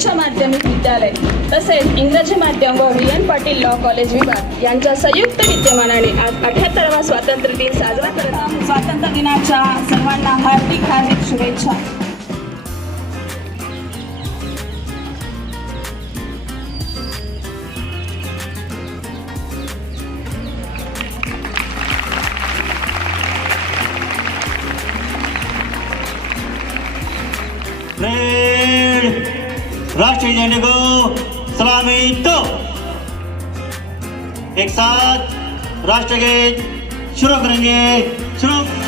उच्च माध्यमिक विद्यालय तसेच इंग्रजी माध्यम व V N Patil law college विभाग यांच्या संयुक्त विद्यमानाने आज अठ्याहत्तरावा स्वातंत्र्य दिन साजरा करत स्वातंत्र्य दिनाच्या सर्वांना हार्दिक हार्दिक शुभेच्छा. राष्ट्रीय झंडे को सलामी तो। एक साथ राष्ट्रगीत शुरू करेंगे शुरू।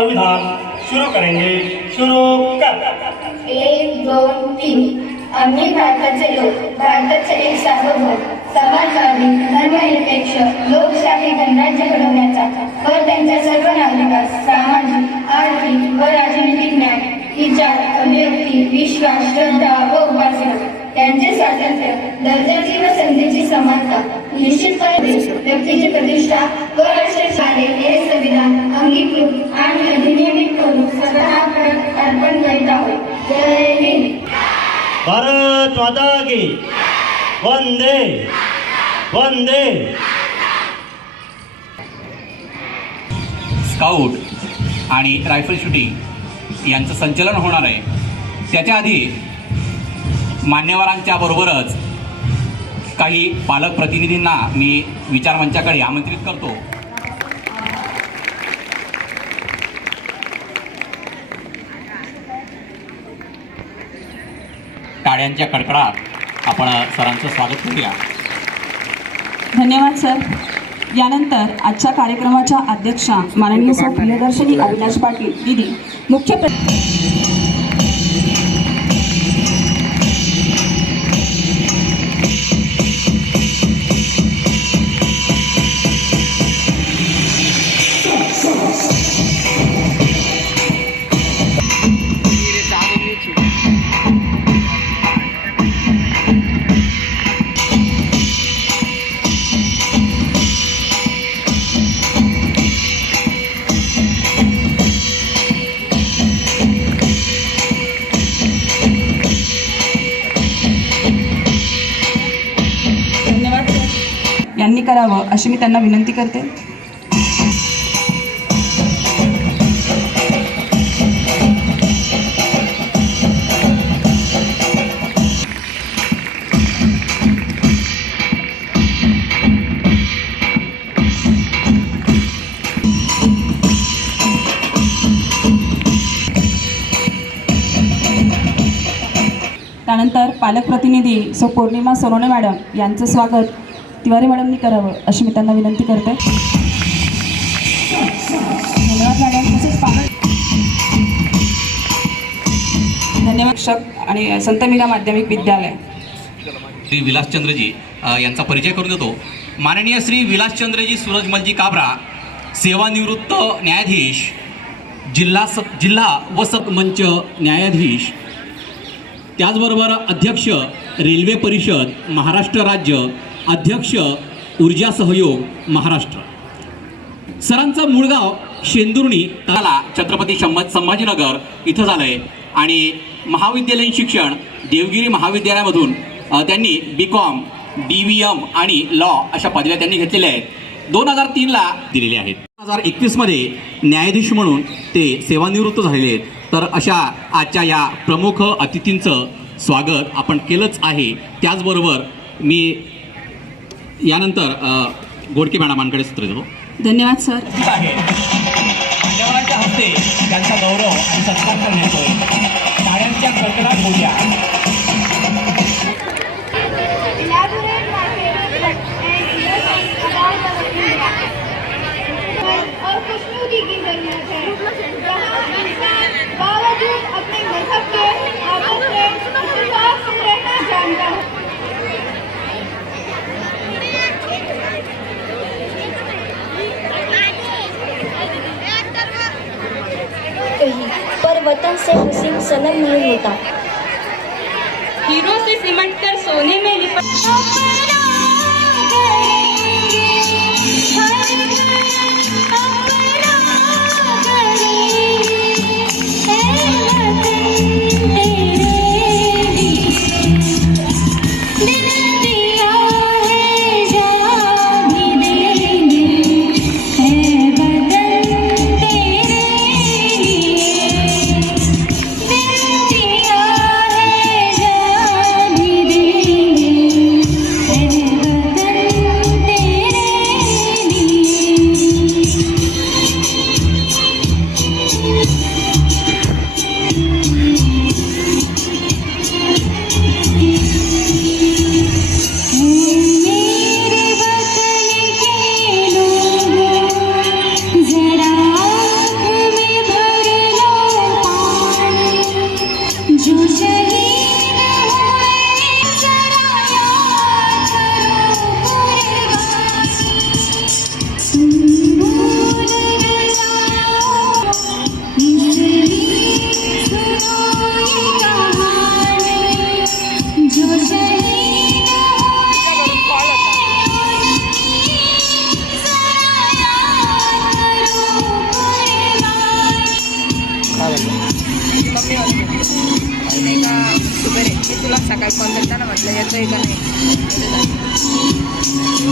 संविधान शुरू करेंगे। शुरू कर। एक दोन तीन. आम्ही भारताचे लोक भारताचे एक सार्वभौम समाजवादी धर्मनिरपेक्ष लोकशाही गणराज्य घडवण्याचा व त्यांच्या सर्व नागरिकांस सामाजिक आर्थिक व राजनैतिक न्याय विचार अभिव्यक्ती विश्वास श्रद्धा व उपासना त्यांचे स्वातंत्र्य दर्जाची व संधीची समानता निश्चितपणे व्यक्तीची प्रतिष्ठा व जय हिंद भारत माता की। वंदे। वंदे। स्काउट आणि रायफल शूटिंग यांचं संचलन होणार आहे. त्याच्या आधी मान्यवरांच्या बरोबरच काही पालक प्रतिनिधींना मी विचारमंचाकडे आमंत्रित करतो. टाळ्यांच्या कडकडात आपण सरांचं स्वागत करूया. धन्यवाद सर. यानंतर आजच्या कार्यक्रमाच्या अध्यक्षा माननीय सौ प्रियदर्शनी अविनाश पाटील दिदी मुख्य करावं अशी मी त्यांना विनंती करते. त्यानंतर पालकप्रतिनिधी सो पौर्णिमा सोनोने मॅडम यांचं स्वागत. तिवारी मॅडमनी करावं अशी मी त्यांना विनंती करते. धन्यवाद मॅडम तसेच धन्यवाद आणि संत मीरा माध्यमिक विद्यालय. श्री विलासचंद्रजी यांचा परिचय करून देतो. माननीय श्री विलासचंद्रजी सूरजमलजी काबरा सेवानिवृत्त न्यायाधीश जिल्हा स जिल्हा व सतमंच न्यायाधीश त्याचबरोबर अध्यक्ष रेल्वे परिषद महाराष्ट्र राज्य अध्यक्ष ऊर्जा सहयोग महाराष्ट्र. सरांचं मूळ गाव शेंदुर्णी ताला छत्रपती शंभ संभाजीनगर इथं झालं आहे आणि महाविद्यालयीन शिक्षण देवगिरी महाविद्यालयामधून त्यांनी B Com D V M आणि लॉ अशा पदव्या त्यांनी घेतलेल्या आहेत. दोन हजार तीनला दिलेले आहेत. दोन हजार एकवीसमध्ये न्यायाधीश म्हणून ते सेवानिवृत्त झालेले आहेत. तर अशा आजच्या या प्रमुख अतिथींचं स्वागत आपण केलंच आहे. त्याचबरोबर मी यानंतर गोडके मॅडमांकडे सूत्र देतो धन्यवाद सर. आहे. हस्ते त्यांचा गौरव आणि सत्कार करण्यात पर वतन से हसीन सनम नहीं होता। हीरो से सिमट कर सोने में लिपट जो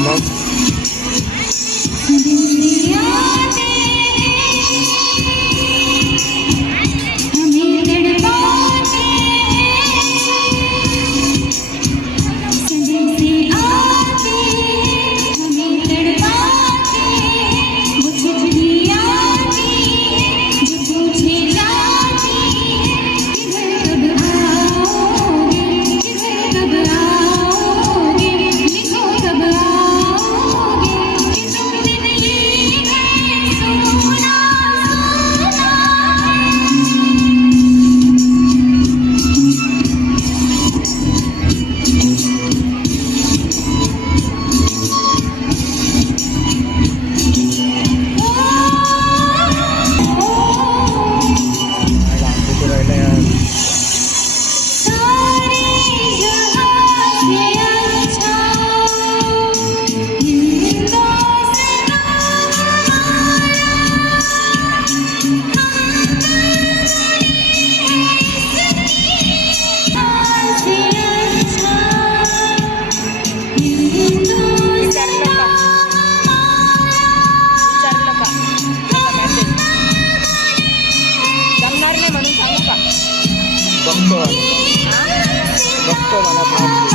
Love. ভক্ত হয় ভক্ত মানে